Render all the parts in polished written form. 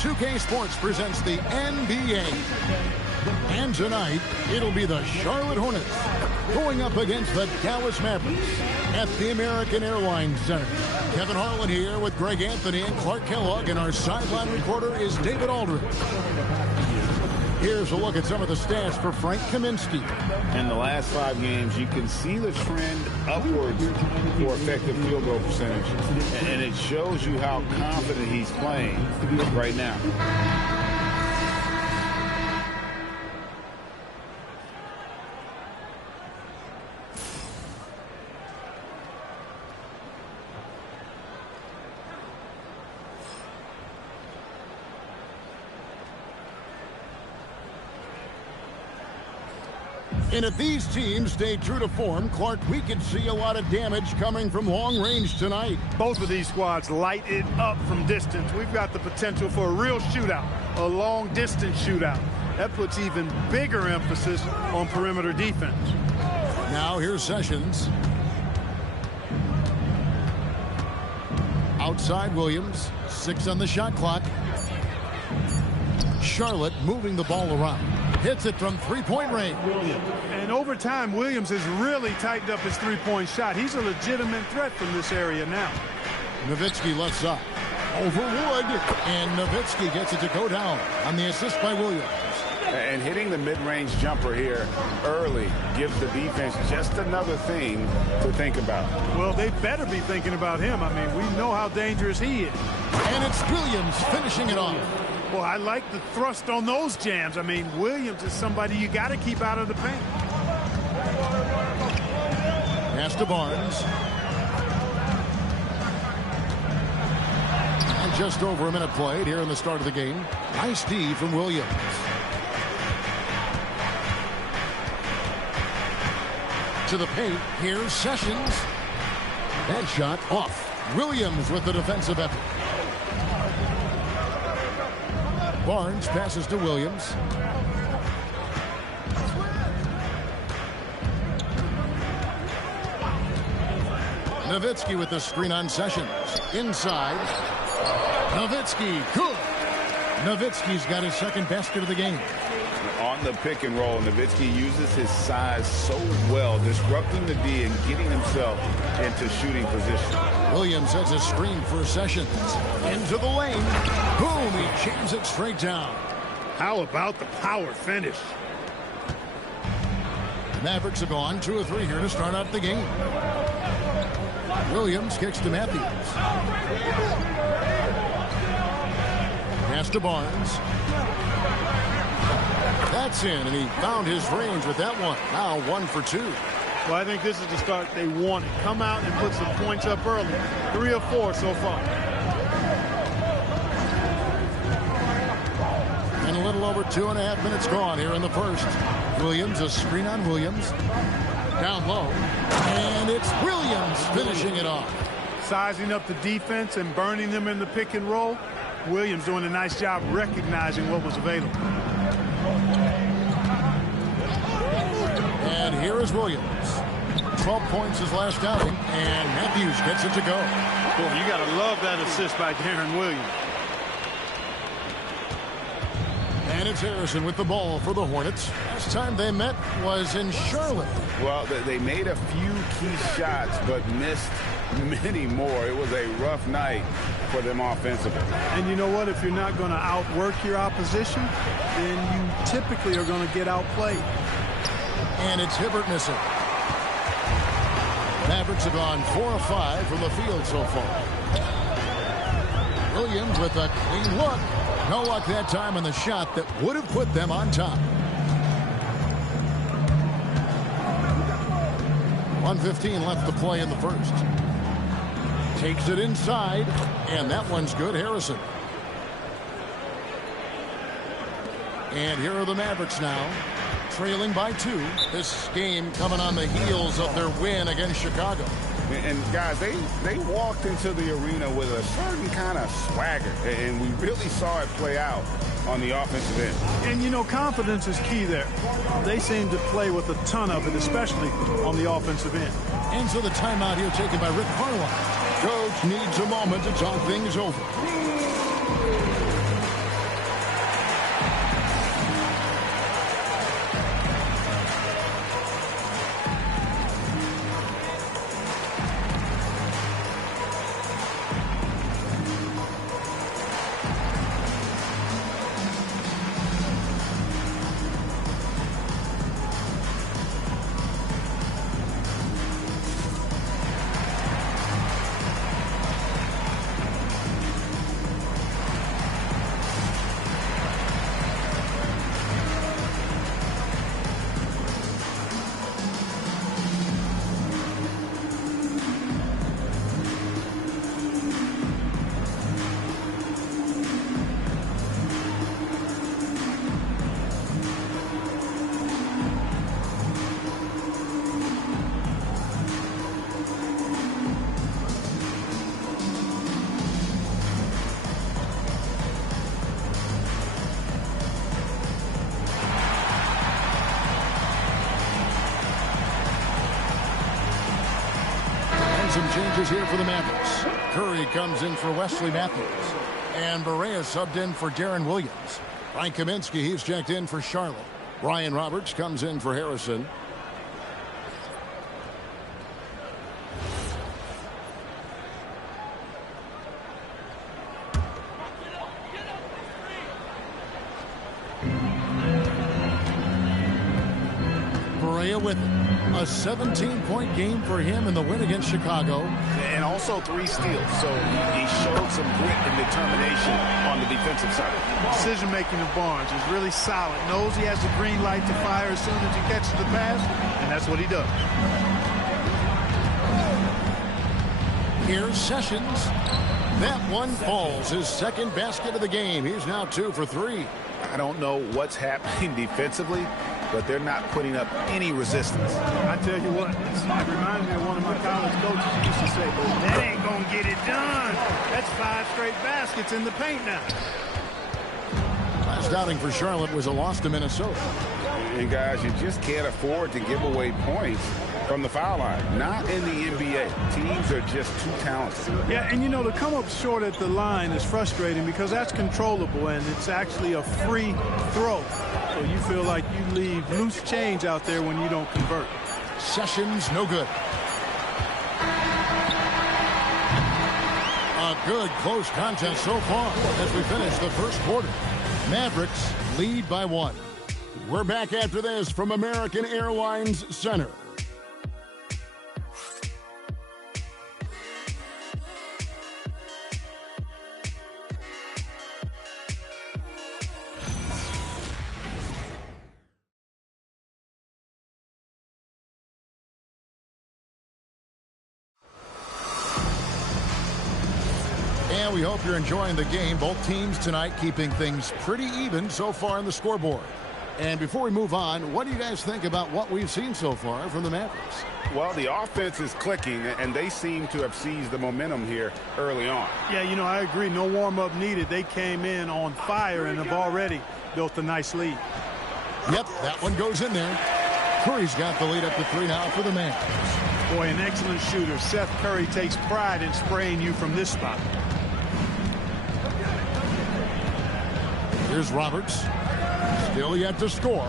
2K Sports presents the NBA. And tonight, it'll be the Charlotte Hornets going up against the Dallas Mavericks at the American Airlines Center. Kevin Harlan here with Greg Anthony and Clark Kellogg, and our sideline reporter is David Aldridge. Here's a look at some of the stats for Frank Kaminsky. In the last 5 games, you can see the trend upwards for effective field goal percentage. And it shows you how confident he's playing right now. And if these teams stay true to form, Clark, we could see a lot of damage coming from long range tonight. Both of these squads light it up from distance. We've got the potential for a real shootout, a long distance shootout. That puts even bigger emphasis on perimeter defense. Now here's Sessions. Outside Williams, 6 on the shot clock. Charlotte moving the ball around. Hits it from three-point range. And over time, Williams has really tightened up his three-point shot. He's a legitimate threat from this area now. Nowitzki left side. Over Wood. And Nowitzki gets it to go down on the assist by Williams. And hitting the mid-range jumper here early gives the defense just another thing to think about. Well, they better be thinking about him. I mean, we know how dangerous he is. And it's Williams finishing it off. Well, I like the thrust on those jams. I mean, Williams is somebody you got to keep out of the paint. Pass to Barnes. And just over a minute played here in the start of the game. Nice D from Williams. To the paint. Here's Sessions. That shot off. Williams with the defensive effort. Barnes passes to Williams. Nowitzki with the screen on Sessions. Inside. Nowitzki, good. Nowitzki's got his second basket of the game. On the pick and roll, Nowitzki uses his size so well, disrupting the D and getting himself into shooting position. Williams has a screen for Sessions. Into the lane. Boom, he jams it straight down. How about the power finish? The Mavericks have gone 2 of 3 here to start out the game. Williams kicks to Matthews. Pass to Barnes. That's in, and he found his range with that one. Now 1 for 2. Well, I think this is the start they wanted. Come out and put some points up early. 3 of 4 so far. And a little over 2.5 minutes gone here in the first. Williams, a screen on Williams. Down low. And it's Williams finishing it off. Sizing up the defense and burning them in the pick and roll. Williams doing a nice job recognizing what was available. And here is Williams. 12 points his last outing, and Matthews gets it to go. Boy, you got to love that assist by Darren Williams. And it's Harrison with the ball for the Hornets. Last time they met was in Charlotte. Well, they made a few key shots, but missed many more. It was a rough night for them offensively. And you know what? If you're not going to outwork your opposition, then you typically are going to get outplayed. And it's Hibbert missing. Mavericks have gone 4 of 5 from the field so far. Williams with a clean look. No luck that time on the shot that would have put them on top. 1:15 left to play in the first. Takes it inside, and that one's good. Harrison. And here are the Mavericks now, trailing by 2. This game coming on the heels of their win against Chicago. And guys, they walked into the arena with a certain kind of swagger, and we really saw it play out on the offensive end. And you know, confidence is key there. They seem to play with a ton of it, especially on the offensive end. And so the timeout here taken by Rick Carlisle. Coach needs a moment to talk things over. is here for the Mavericks. Curry comes in for Wesley Matthews. And Barea subbed in for Darren Williams. Frank Kaminsky, he's checked in for Charlotte. Ryan Roberts comes in for Harrison. Barea with it. A 17-point game for him in the win against Chicago. And also 3 steals. So he showed some grit and determination on the defensive side. Decision-making of Barnes is really solid. Knows he has the green light to fire as soon as he catches the pass, and that's what he does. Here's Sessions. That one falls. His second basket of the game. He's now 2 for 3. I don't know what's happening defensively, but they're not putting up any resistance. I tell you what, it reminds me of one of my college coaches who used to say, that ain't going to get it done. That's 5 straight baskets in the paint now. Last outing for Charlotte was a loss to Minnesota. And guys, you just can't afford to give away points from the foul line. Not in the NBA. Teams are just too talented. Yeah, and you know, to come up short at the line is frustrating because that's controllable and it's actually a free throw. So you feel like you leave loose change out there when you don't convert. Sessions, no good. A good close contest so far as we finish the first quarter. Mavericks lead by 1. We're back after this from American Airlines Center. And we hope you're enjoying the game. Both teams tonight keeping things pretty even so far on the scoreboard. And before we move on, what do you guys think about what we've seen so far from the Mavericks? Well, the offense is clicking, and they seem to have seized the momentum here early on. Yeah, you know, I agree. No warm-up needed. They came in on fire and have already built a nice lead. Yep, that one goes in there. Curry's got the lead up to 3 now for the Mavericks. Boy, an excellent shooter. Seth Curry takes pride in spraying you from this spot. Here's Roberts. Still yet to score.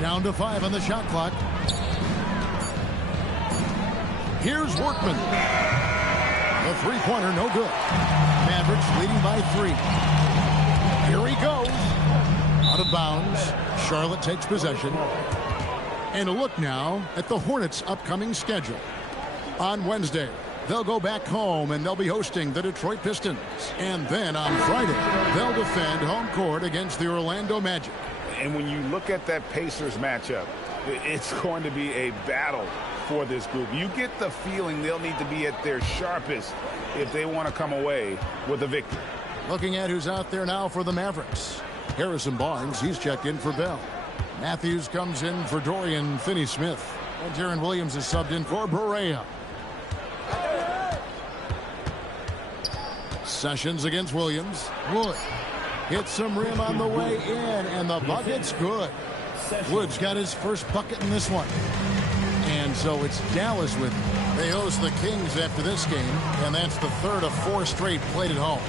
Down to 5 on the shot clock. Here's Workman. The three-pointer, no good. Mavericks leading by 3. Here he goes. Out of bounds. Charlotte takes possession. And a look now at the Hornets' upcoming schedule. On Wednesday, they'll go back home and they'll be hosting the Detroit Pistons. And then on Friday, they'll defend home court against the Orlando Magic. And when you look at that Pacers matchup, it's going to be a battle for this group. You get the feeling they'll need to be at their sharpest if they want to come away with a victory. Looking at who's out there now for the Mavericks. Harrison Barnes, he's checked in for Bell. Matthews comes in for Dorian Finney-Smith. And Darren Williams is subbed in for Barea. Sessions against Williams. Wood hits some rim on the way in, and the bucket's good. Wood's got his first bucket in this one. And so it's Dallas with it. They host the Kings after this game, and that's the 3rd of 4 straight played at home.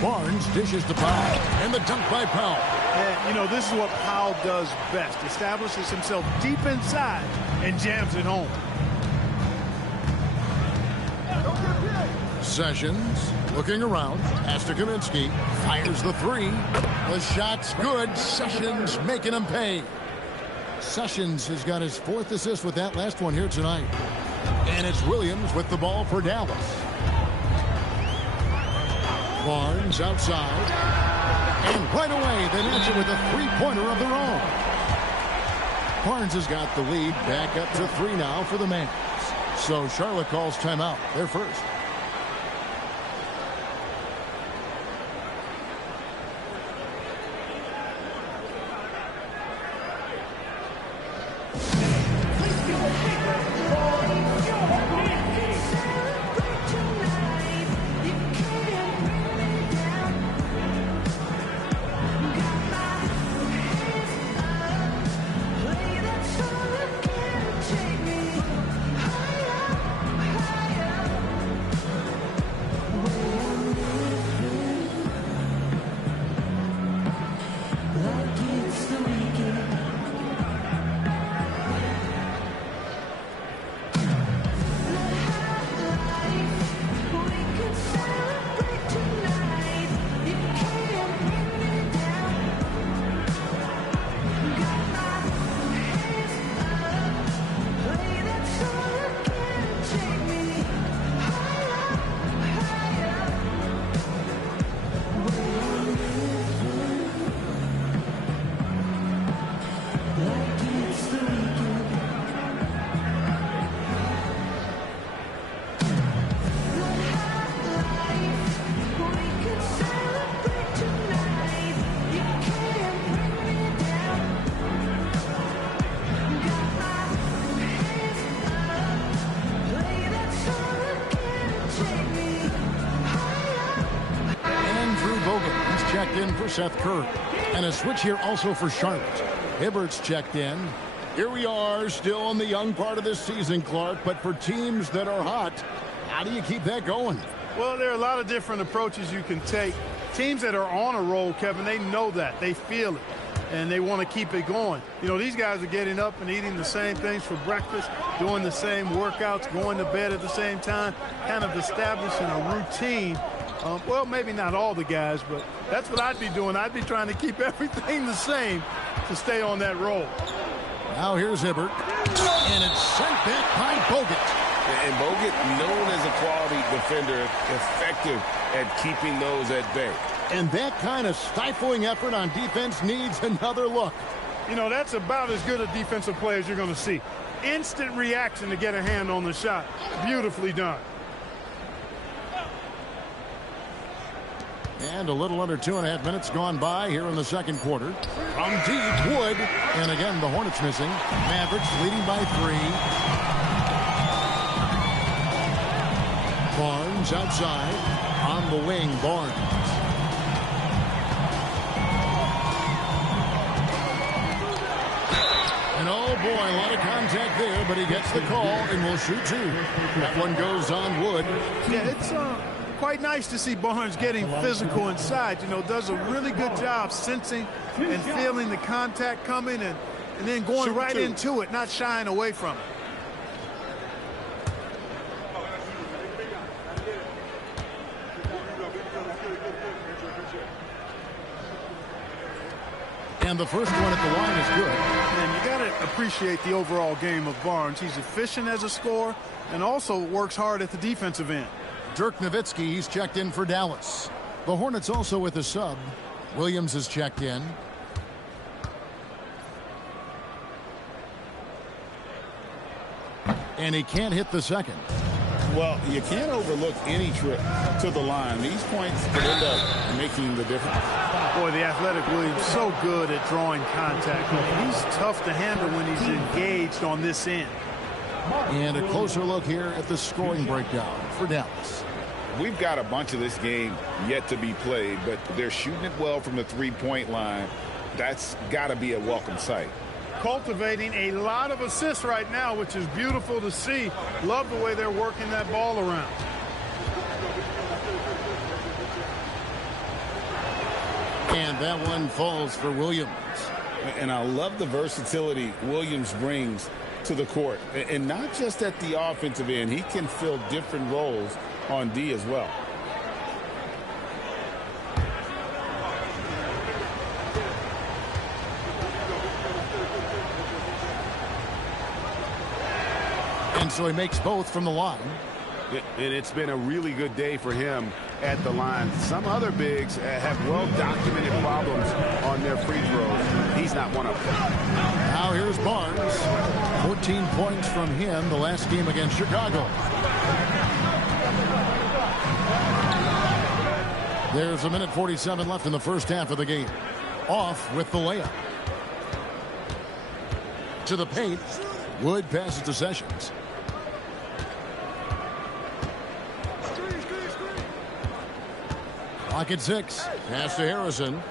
Barnes dishes to Powell, and the dunk by Powell. And, you know, this is what Powell does best. Establishes himself deep inside and jams it home. Sessions looking around. Pass to Kaminsky. Fires the 3. The shot's good. Sessions making him pay. Sessions has got his 4th assist with that last one here tonight. And it's Williams with the ball for Dallas. Barnes outside. And right away they match it with a 3-pointer of their own. Barnes has got the lead back up to 3 now for the Mavs. So Charlotte calls timeout. They're first. in for Seth Curry. And a switch here also for Charlotte. Hibbert's checked in. Here we are, still in the young part of this season, Clark. But for teams that are hot, how do you keep that going? Well, there are a lot of different approaches you can take. Teams that are on a roll, Kevin, they know that. They feel it. And they want to keep it going. You know, these guys are getting up and eating the same things for breakfast, doing the same workouts, going to bed at the same time, kind of establishing a routine. Well, maybe not all the guys, but that's what I'd be doing. I'd be trying to keep everything the same to stay on that roll. Now here's Hibbert. And it's sent back by Bogut. And Bogut, known as a quality defender, effective at keeping those at bay. And that kind of stifling effort on defense needs another look. You know, that's about as good a defensive play as you're going to see. Instant reaction to get a hand on the shot. Beautifully done. And a little under 2.5 minutes gone by here in the second quarter. From deep, Wood. And again, the Hornets missing. Mavericks leading by 3. Barnes outside. On the wing, Barnes. And oh boy, a lot of contact there, but he gets the call and will shoot 2. That one goes on Wood. Yeah, it's quite nice to see Barnes getting physical inside. You know, does a really good job sensing and feeling the contact coming and then going right into it, not shying away from it. And the first one at the line is good. And you got to appreciate the overall game of Barnes. He's efficient as a scorer and also works hard at the defensive end. Dirk Nowitzki, he's checked in for Dallas. The Hornets also with a sub. Williams is checked in. And he can't hit the second. Well, you can't overlook any trip to the line. These points could end up making the difference. Boy, the athletic Williams so good at drawing contact. He's tough to handle when he's engaged on this end. And a closer look here at the scoring breakdown for Dallas. We've got a bunch of this game yet to be played, but they're shooting it well from the three-point line. That's got to be a welcome sight. Cultivating a lot of assists right now, which is beautiful to see. Love the way they're working that ball around. And that one falls for Williams. And I love the versatility Williams brings to the court. And not just at the offensive end. He can fill different roles on D as well. And so he makes both from the line. And it's been a really good day for him at the line. Some other bigs have well-documented problems on their free throws. He's not one of them. Now here's Barnes. 14 points from him the last game against Chicago. There's a minute 47 left in the first half of the game. Off with the layup. To the paint. Wood passes to Sessions. Clock at 6. Pass to Harrison.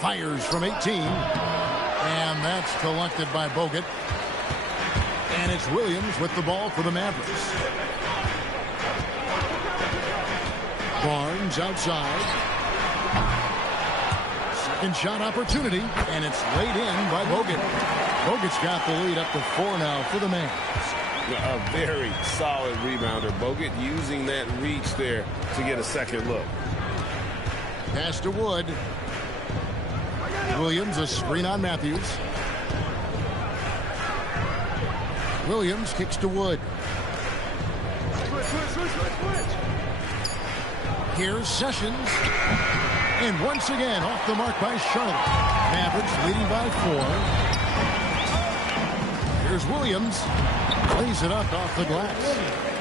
Fires from 18. And that's collected by Bogut. And it's Williams with the ball for the Mavericks. Barnes outside. Second shot opportunity. And it's laid in by Bogut. Bogut's got the lead up to 4 now for the Mavs. A very solid rebounder. Bogut using that reach there to get a second look. Pass to Wood. Williams, a screen on Matthews. Williams kicks to Wood. Here's Sessions. And once again, off the mark by Charlotte. Mavericks leading by 4. Here's Williams. Plays it up off the glass.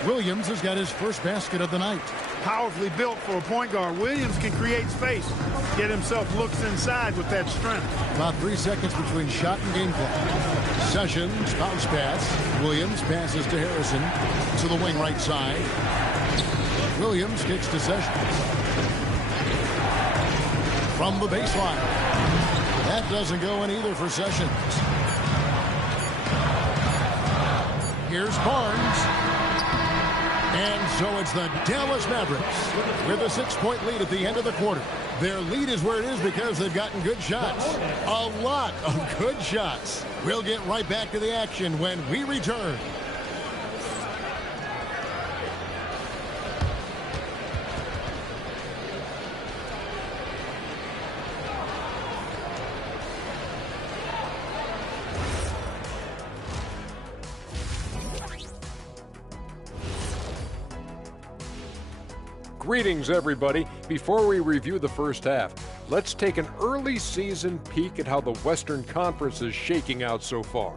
Williams has got his first basket of the night. Powerfully built for a point guard. Williams can create space. Get himself looks inside with that strength. About 3 seconds between shot and game clock. Sessions, bounce pass. Williams passes to Harrison to the wing right side. Williams kicks to Sessions. from the baseline. That doesn't go in either for Sessions. Here's Barnes. And so it's the Dallas Mavericks with a 6-point lead at the end of the quarter. Their lead is where it is because they've gotten good shots. A lot of good shots. We'll get right back to the action when we return. Greetings, everybody. Before we review the first half, let's take an early season peek at how the Western Conference is shaking out so far.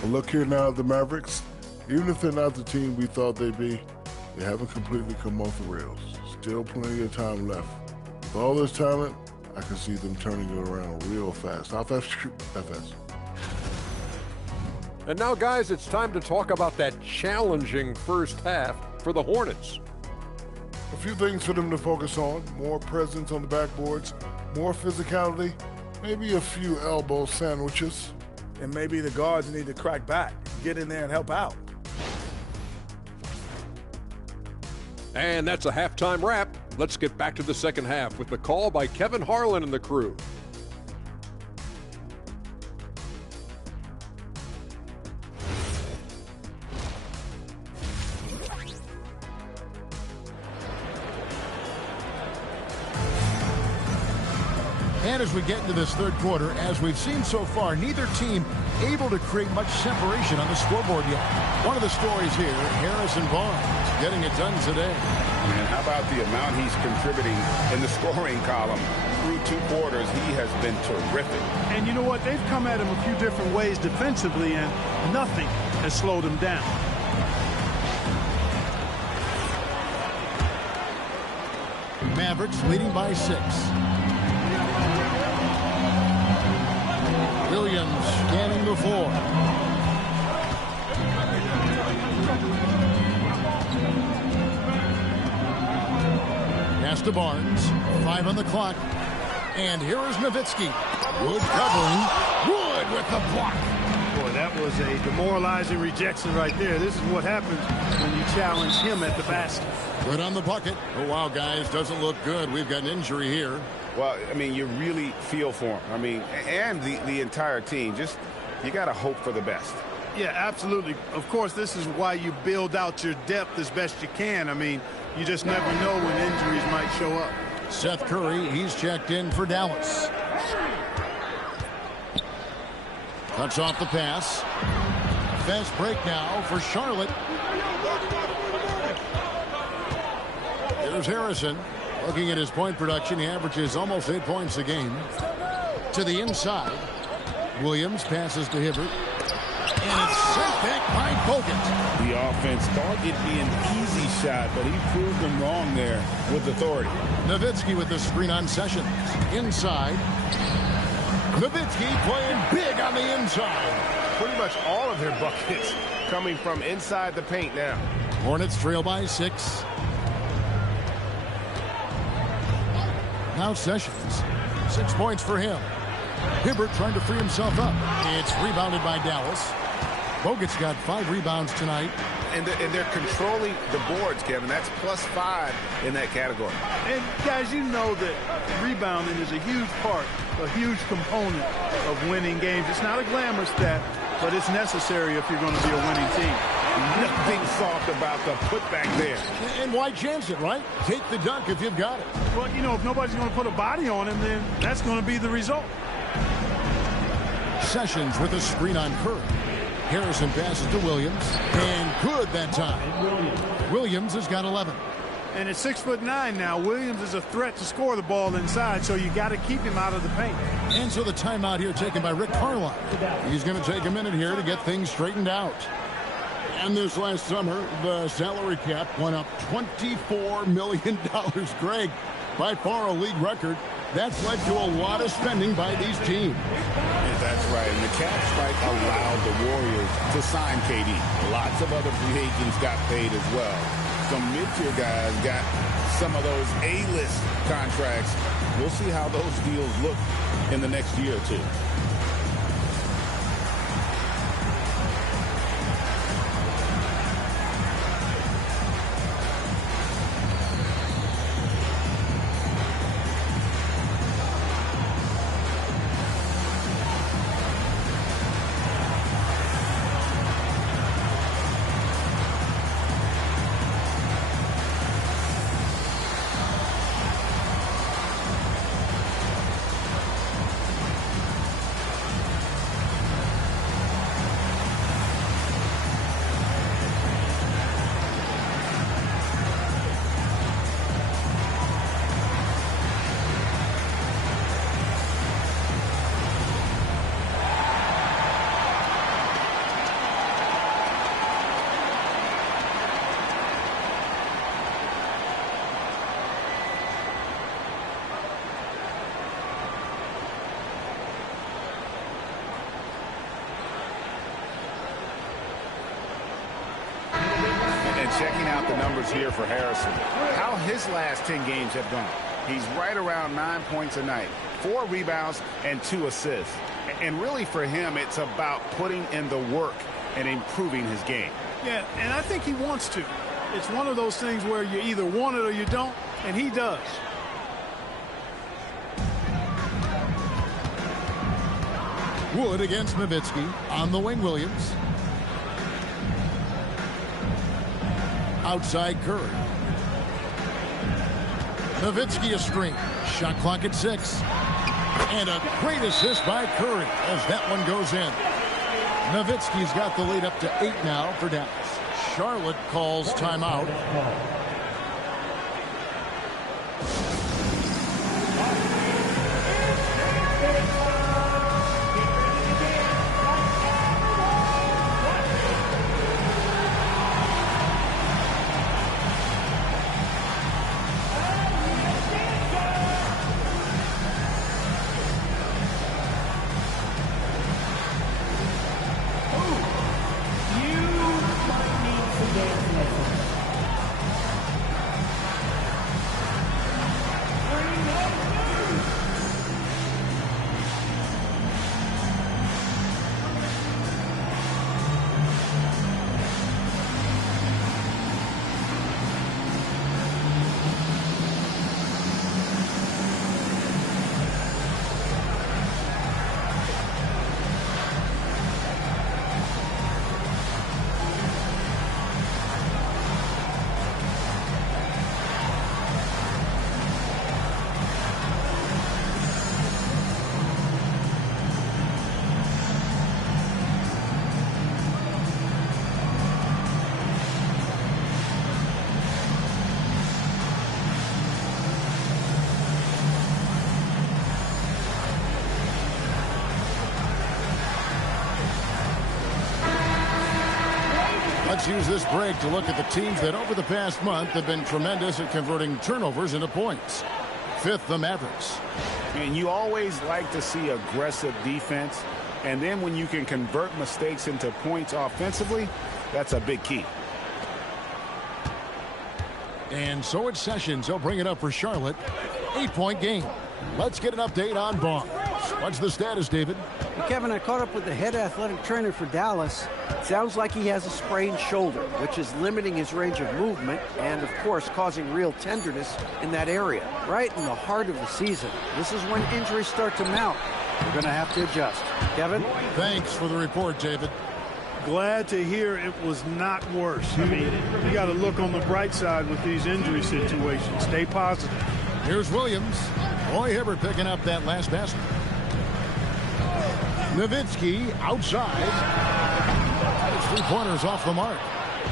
Well, look here now at the Mavericks. Even if they're not the team we thought they'd be, they haven't completely come off the rails. Still plenty of time left. With all this talent, I can see them turning it around real fast. How fast? That fast. And now, guys, it's time to talk about that challenging first half for the Hornets. A few things for them to focus on. More presence on the backboards, more physicality, maybe a few elbow sandwiches. And maybe the guards need to crack back, get in there and help out. And that's a halftime wrap. Let's get back to the second half with the call by Kevin Harlan and the crew. And as we get into this third quarter, as we've seen so far, neither team able to create much separation on the scoreboard yet. One of the stories here, Harrison Barnes getting it done today. And how about the amount he's contributing in the scoring column? Through 2 quarters, he has been terrific. And you know what? They've come at him a few different ways defensively, and nothing has slowed him down. Mavericks leading by 6. Williams scanning the floor. Pass to Barnes. 5 on the clock. And here is Nowitzki. Wood covering. Wood with the block. Boy, that was a demoralizing rejection right there. This is what happens when you challenge him at the basket. Good on the bucket. Oh, wow, guys. Doesn't look good. We've got an injury here. Well, I mean, you really feel for him. I mean, and the entire team. Just, you got to hope for the best. Yeah, absolutely. Of course, this is why you build out your depth as best you can. I mean, you just never know when injuries might show up. Seth Curry, he's checked in for Dallas. Cuts off the pass. Fast break now for Charlotte. Here's Harrison. Looking at his point production, he averages almost 8 points a game. To the inside. Williams passes to Hibbert. And it's sent back by Bogut. The offense thought it'd be an easy shot, but he proved them wrong there with authority. Nowitzki with the screen on Sessions. Inside. Nowitzki playing big on the inside. Pretty much all of their buckets coming from inside the paint now. Hornets trail by 6. Now Sessions. 6 points for him. Hibbert trying to free himself up. It's rebounded by Dallas. Bogut's got 5 rebounds tonight. And they're controlling the boards, Kevin. That's +5 in that category. And, guys, you know that rebounding is a huge part, a huge component of winning games. It's not a glamour stat, but it's necessary if you're going to be a winning team. Nothing soft about the putback there. And why chance it, right? Take the dunk if you've got it. Well, you know, if nobody's going to put a body on him, then that's going to be the result. Sessions with a screen on Curry. Harrison passes to Williams. And good that time. Williams has got 11. And at 6'9" now, Williams is a threat to score the ball inside, so you got to keep him out of the paint. And so the timeout here taken by Rick Carlisle. He's going to take a minute here to get things straightened out. And this last summer, the salary cap went up $24 million. Greg, by far a league record. That's led to a lot of spending by these teams. Yeah, that's right. And the cap strike allowed the Warriors to sign KD. Lots of other free agents got paid as well. Some mid-tier guys got some of those A-list contracts. We'll see how those deals look in the next year or two. Checking out the numbers here for Harrison. How his last 10 games have gone. He's right around 9 points a night, 4 rebounds, and 2 assists. And really for him, it's about putting in the work and improving his game. Yeah, and I think he wants to. It's one of those things where you either want it or you don't, and he does. Wood against Nowitzki. On the wing, Williams. Outside Curry. Nowitzki a screen. Shot clock at 6. And a great assist by Curry as that one goes in. Nowitzki's got the lead up to 8 now for Dallas. Charlotte calls timeout. Let's use this break to look at the teams that over the past month have been tremendous at converting turnovers into points. 5th, the Mavericks. And you always like to see aggressive defense. And then when you can convert mistakes into points offensively, that's a big key. And so it's Sessions. He'll bring it up for Charlotte. 8-point game. Let's get an update on Barnes. What's the status, David? Kevin, I caught up with the head athletic trainer for Dallas. Sounds like he has a sprained shoulder, which is limiting his range of movement and, of course, causing real tenderness in that area, right in the heart of the season. This is when injuries start to mount. We're going to have to adjust. Kevin? Thanks for the report, David. Glad to hear it was not worse. I mean, you got to look on the bright side with these injury situations. Stay positive. Here's Williams. Roy Hibbert picking up that last basket. Nowitzki outside. It's 3 pointers off the mark.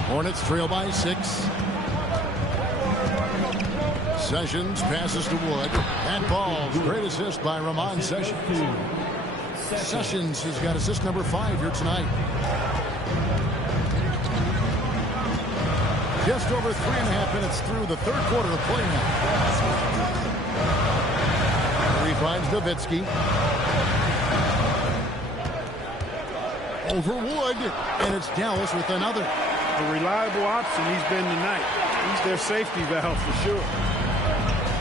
Hornets trail by 6. Sessions passes to Wood. And balls. Great assist by Ramon Sessions. Sessions has got assist number 5 here tonight. Just over 3.5 minutes through the third quarter of play now. He finds Nowitzki. Over Wood, and it's Dallas with another. A reliable option he's been tonight. He's their safety valve for sure.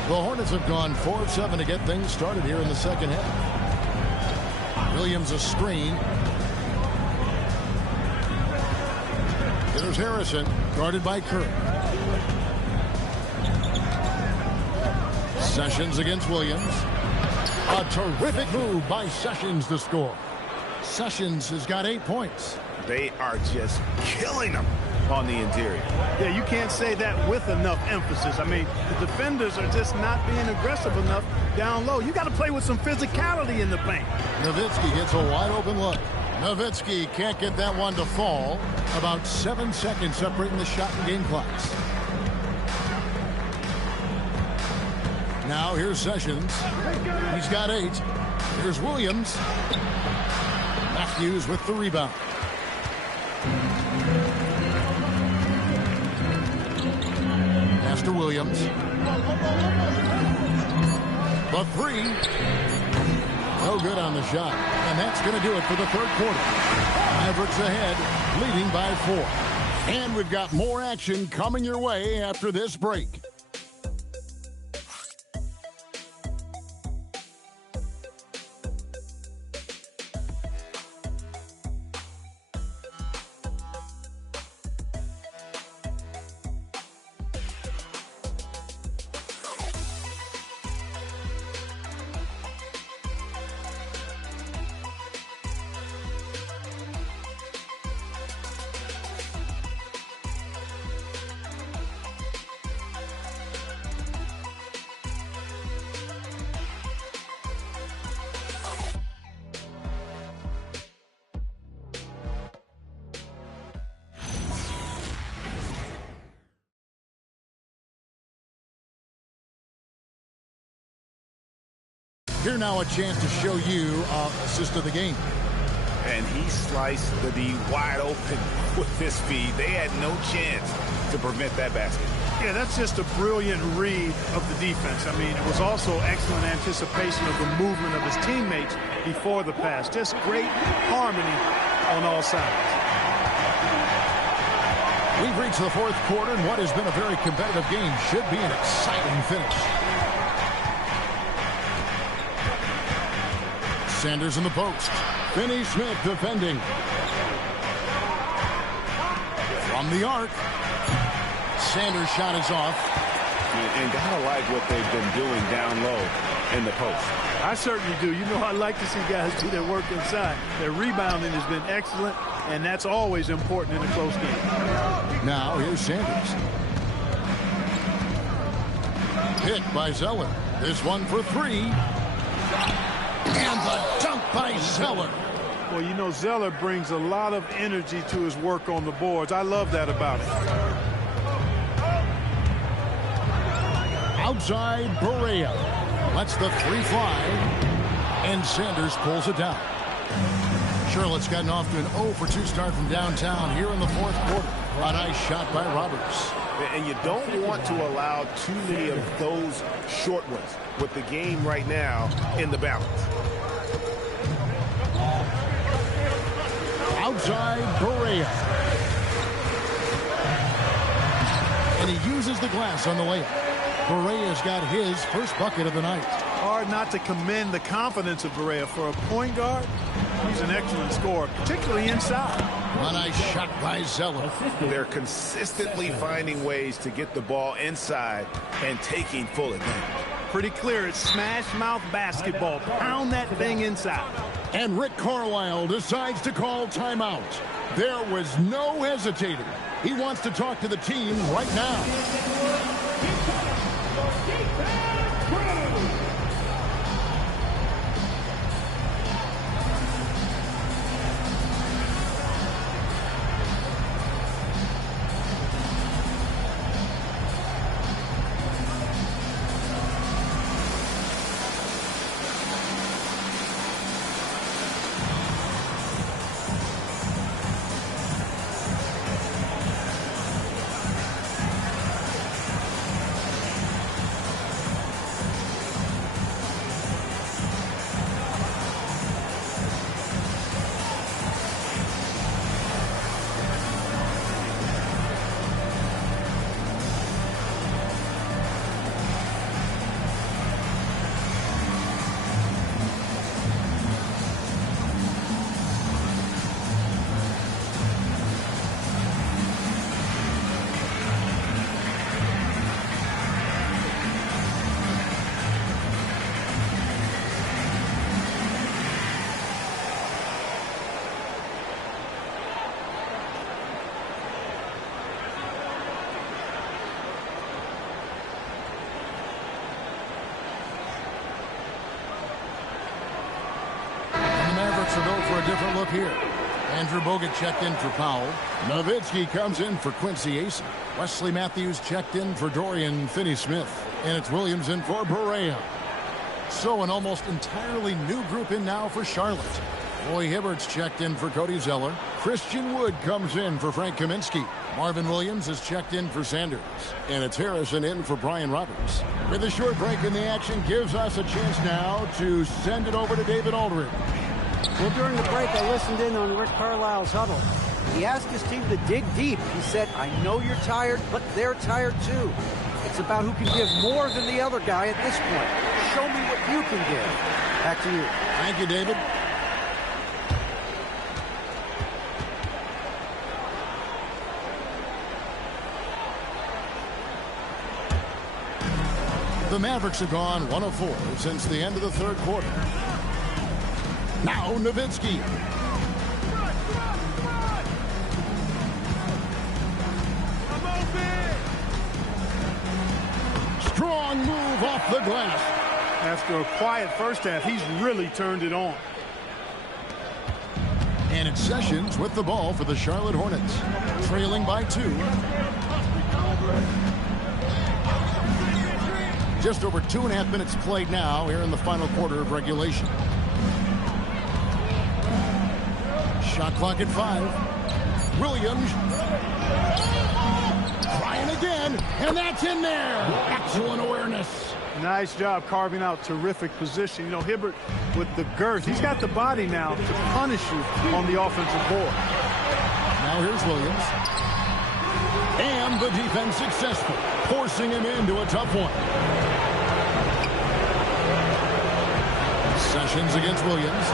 The Hornets have gone 4 of 7 to get things started here in the second half. Williams a screen. There's Harrison, guarded by Kirk. Sessions against Williams. A terrific move by Sessions to score. Sessions has got 8 points. They are just killing them on the interior. Yeah, you can't say that with enough emphasis. I mean, the defenders are just not being aggressive enough down low. You got to play with some physicality in the paint. Nowitzki gets a wide open look. Nowitzki can't get that one to fall. About 7 seconds separating the shot and game clocks. Now here's Sessions. He's got 8. Here's Williams. Matthews with the rebound. Pass to Williams. The 3. No good on the shot. And that's going to do it for the third quarter. Mavericks ahead, leading by 4. And we've got more action coming your way after this break. Here now a chance to show you assist of the game. And he sliced the D wide open with his feed. They had no chance to prevent that basket. Yeah, that's just a brilliant read of the defense. I mean, it was also excellent anticipation of the movement of his teammates before the pass. Just great harmony on all sides. We've reached the fourth quarter, and what has been a very competitive game should be an exciting finish. Sanders in the post. Finney Smith defending. From the arc. Sanders' shot is off. And gotta like what they've been doing down low in the post. I certainly do. You know, I like to see guys do their work inside. Their rebounding has been excellent, and that's always important in a close game. Now here's Sanders. Hit by Zeller. This one for 3. And the dunk by Zeller. Well, you know, Zeller brings a lot of energy to his work on the boards. I love that about him. Outside Barea. Lets the 3 fly. And Sanders pulls it down. Charlotte's gotten off to an 0-for-2 start from downtown here in the fourth quarter. A nice shot by Roberts. And you don't want to allow too many of those short ones with the game right now in the balance. Outside Barea. And he uses the glass on the layup. Berea's got his first bucket of the night. Hard not to commend the confidence of Berea. For a point guard, he's an excellent scorer, particularly inside. A nice shot by Zeller. They're consistently finding ways to get the ball inside and taking full advantage. Pretty clear, it's smash mouth basketball. Pound that thing inside. And Rick Carlisle decides to call timeout. There was no hesitating. He wants to talk to the team right now. a look here. Andrew Bogut checked in for Powell. Nowitzki comes in for Quincy Ace. Wesley Matthews checked in for Dorian Finney-Smith. And it's Williams in for Berea. So an almost entirely new group in now for Charlotte. Roy Hibbert's checked in for Cody Zeller. Christian Wood comes in for Frank Kaminsky. Marvin Williams is checked in for Sanders. And it's Harrison in for Brian Roberts. With a short break in the action gives us a chance now to send it over to David Aldridge. Well, during the break, I listened in on Rick Carlisle's huddle. He asked his team to dig deep. He said, I know you're tired, but they're tired too. It's about who can give more than the other guy at this point. Show me what you can give. Back to you. Thank you, David. The Mavericks have gone 1 of 4 since the end of the third quarter. Now Nowitzki. Strong move off the glass. After a quiet first half, he's really turned it on. And it's Sessions with the ball for the Charlotte Hornets. Trailing by 2. Just over 2.5 minutes played now here in the final quarter of regulation. Shot clock at 5. Williams. Trying again, and that's in there. Excellent awareness. Nice job carving out terrific position. You know, Hibbert with the girth, he's got the body now to punish you on the offensive board. Now here's Williams. And the defense successful, forcing him into a tough one. Sessions against Williams.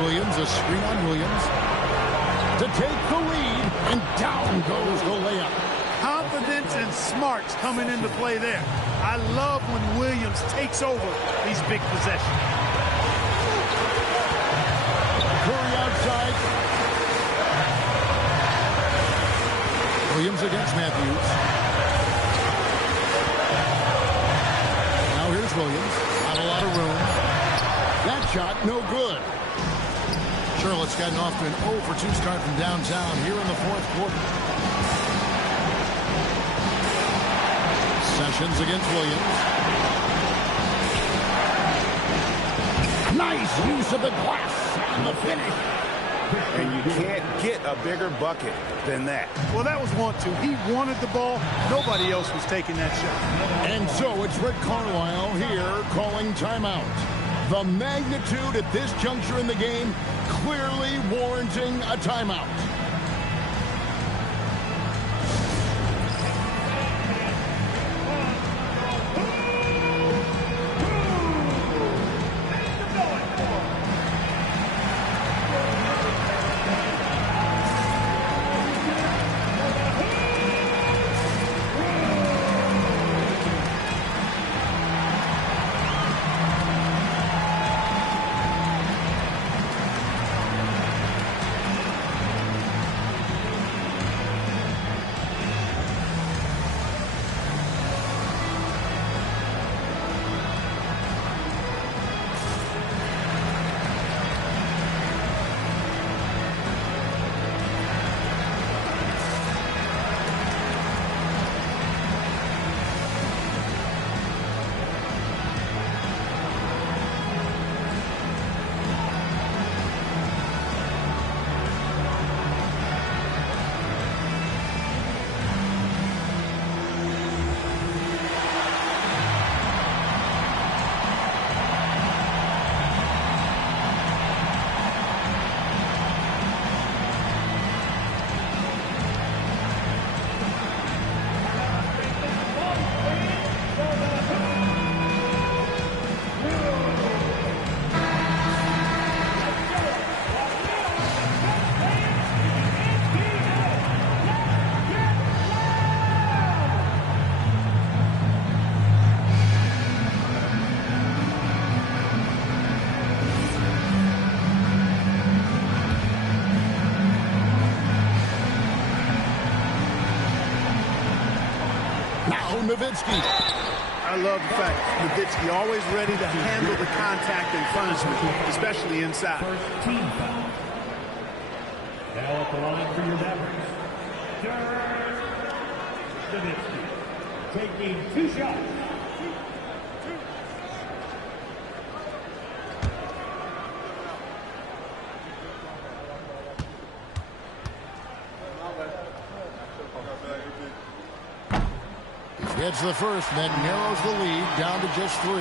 Williams, a screen on Williams to take the lead, and down goes the layup. Confidence and smarts coming into play there. I love when Williams takes over these big possessions. Curry outside. Williams against Matthews. Now here's Williams. Not a lot of room. That shot, no good. Charlotte's gotten off to an 0 for 2 start from downtown here in the fourth quarter. Sessions against Williams. Nice use of the glass on the finish. And you can't get a bigger bucket than that. Well, that was 1-2. He wanted the ball. Nobody else was taking that shot. And so it's Rick Carlisle here calling timeout. The magnitude at this juncture in the game clearly warranting a timeout. Nowitzki. I love the fact Nowitzki always ready to handle the contact and punishment, especially inside. First team foul. Now at the line for your Mavericks, Nowitzki, taking 2 shots. Gets the first, and that narrows the lead down to just 3.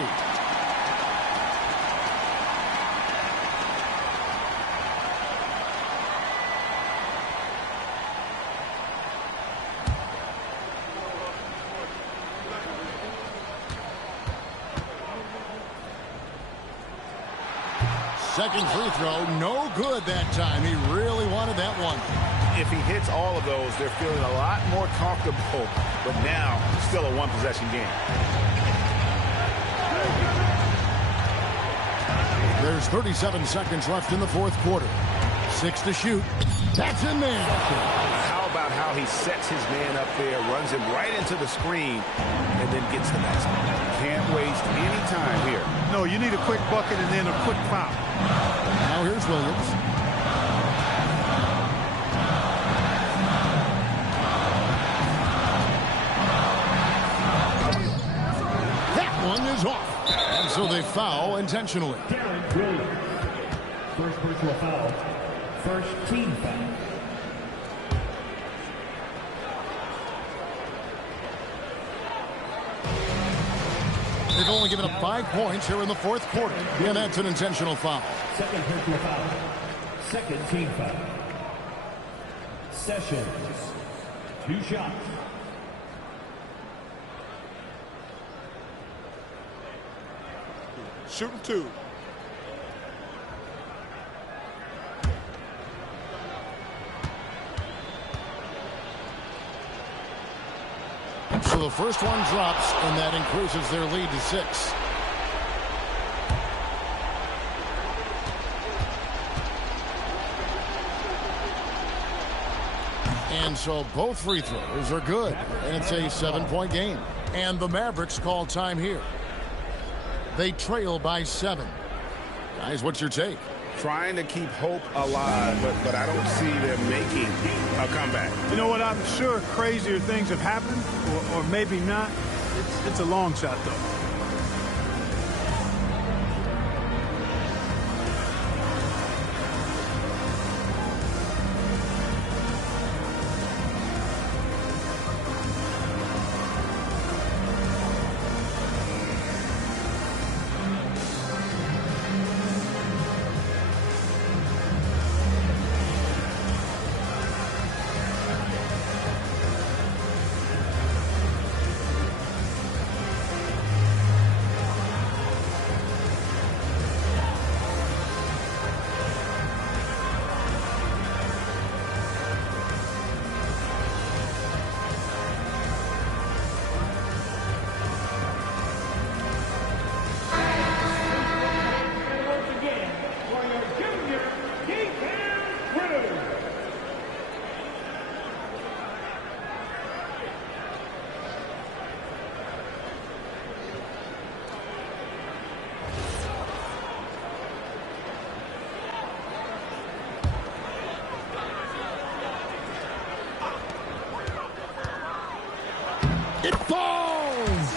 Second free throw, no good that time. He really wanted that one. If he hits all of those, they're feeling a lot more comfortable. But now, still a one-possession game. There's 37 seconds left in the fourth quarter. 6 to shoot. That's in there. How about how he sets his man up there, runs him right into the screen, and then gets the basket. Can't waste any time here. No, you need a quick bucket and then a quick foul. Now here's Williams. That one is off. And so they foul intentionally. First personal foul. First team foul. They've only given up 5 points here in the fourth quarter. And that's an intentional foul. Second personal foul. Second team foul. Sessions. 2 shots. Shooting 2. So the first one drops, and that increases their lead to 6. And so both free throws are good, and it's a 7-point game. And the Mavericks call time here. They trail by 7. Guys, what's your take? Trying to keep hope alive, but I don't see them making a comeback. You know what? I'm sure crazier things have happened, or maybe not. It's a long shot, though. It falls!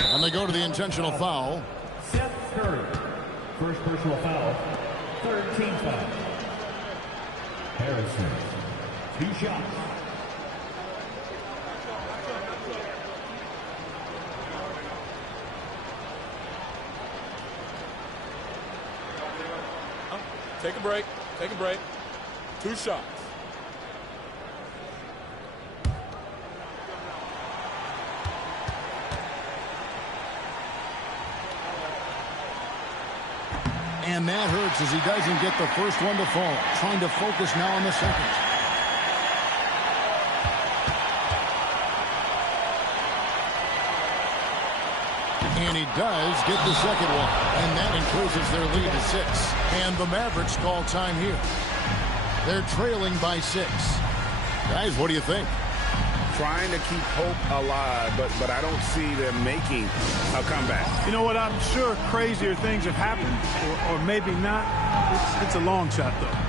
And they go to the intentional foul. Seth Curry. First personal foul. Third team foul. Harrison. 2 shots. Take a break. Take a break. 2 shots. And that hurts as he doesn't get the first one to fall. Trying to focus now on the second. And he does get the second one. And that increases their lead to 6. And the Mavericks call time here. They're trailing by 6. Guys, what do you think? Trying to keep hope alive, but I don't see them making a comeback. You know what? I'm sure crazier things have happened, or maybe not. It's a long shot, though.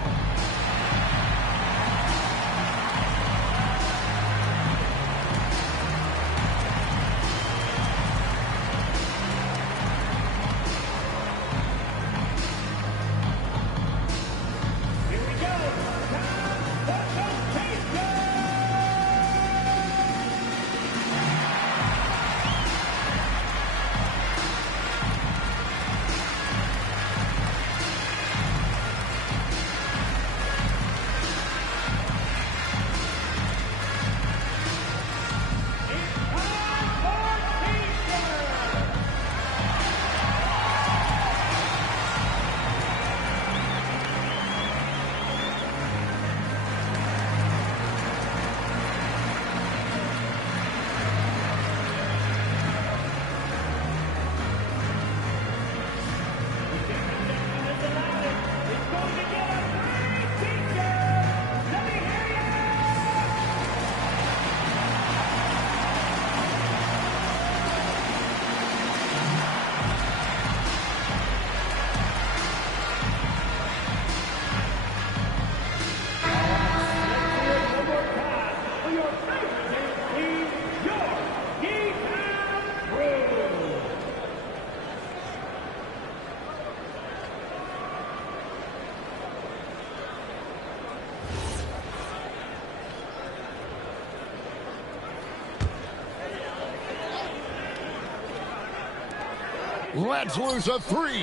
Let's lose a three.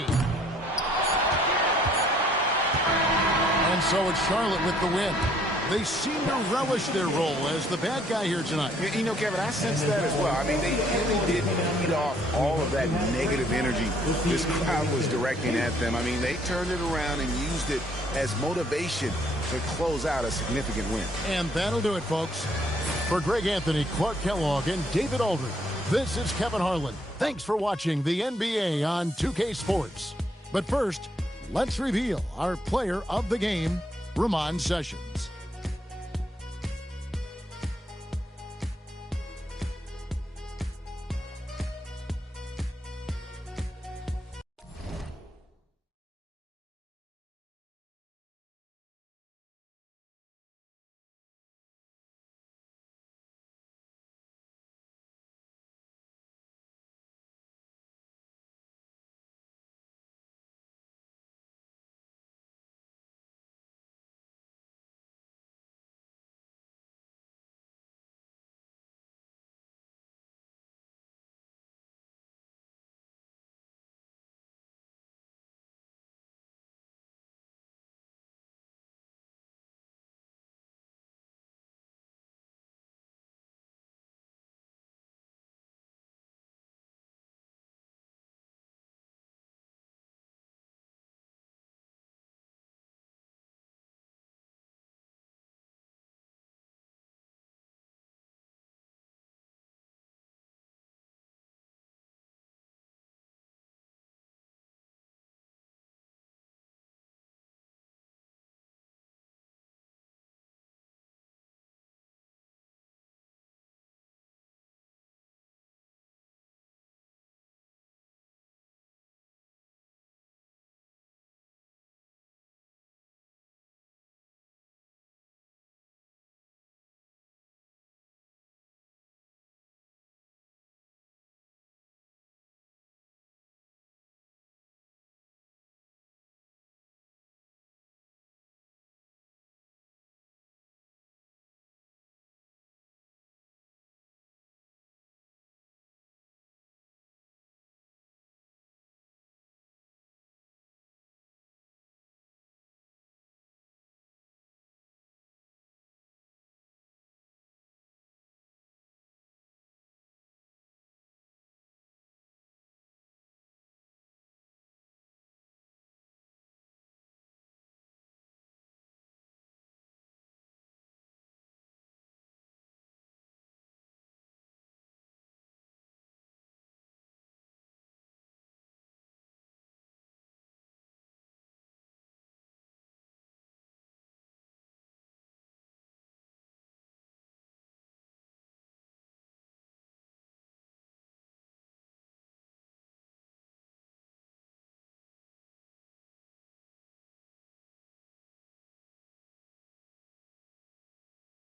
And so it's Charlotte with the win. They seem to relish their role as the bad guy here tonight. You know, Kevin, I sense that as well. I mean, they really did feed off all of that negative energy this crowd was directing at them. I mean, they turned it around and used it as motivation to close out a significant win. And that'll do it, folks. For Greg Anthony, Clark Kellogg, and David Aldridge, this is Kevin Harlan. Thanks for watching the NBA on 2K Sports. But first, let's reveal our player of the game, Ramon Sessions.